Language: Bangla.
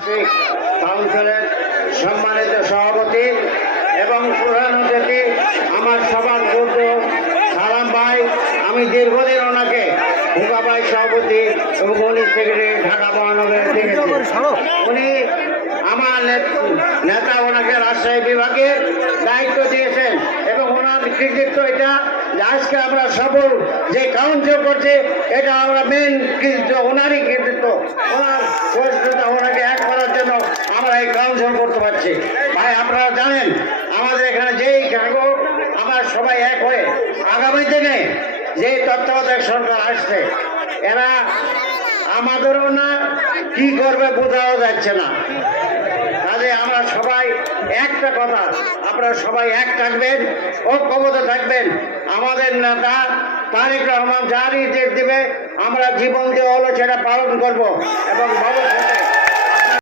কাউন্সিলের সম্মানিত সভাপতি এবং প্রধান অতিথি আমার সবার পূর্ব সালাম ভাই, আমি দীর্ঘদিন ওনাকে ভুগা ভাই সভাপতি এবং উনি সেক্রেটারি ঢাকা মহানগরের থেকে উনি আমার নেতা ওনাকে রাজশাহী বিভাগের দায়িত্ব দিয়েছেন এবং ওনার কৃতিত্ব এটা যে আজকে আমরা সফল যে কাউন্সিল করছে এটা আমরা মেন কৃতিত্ব ওনারই কৃতিত্ব, ওনার পরিস্থিতি ওনাকে এক করার জন্য আমরা এই কাউন্সিল করতে পারছি। ভাই আপনারা জানেন আমাদের এখানে যেই থাকুক আমরা সবাই এক হয়ে আগামী দিনে যে তত্ত্বাবধায়ক সরকার আসছে এরা আমাদেরও না কি করবে বোঝাও যাচ্ছে না। কাজে আমরা সবাই একটা কথা, আপনারা সবাই এক থাকবেন, ঐক্যবদ্ধ থাকবেন। আমাদের নেতা তারেক রহমান যা নির্দেশ দিবে আমরা জীবন দিয়ে হলো সেটা পালন করব এবং ভবিষ্যতে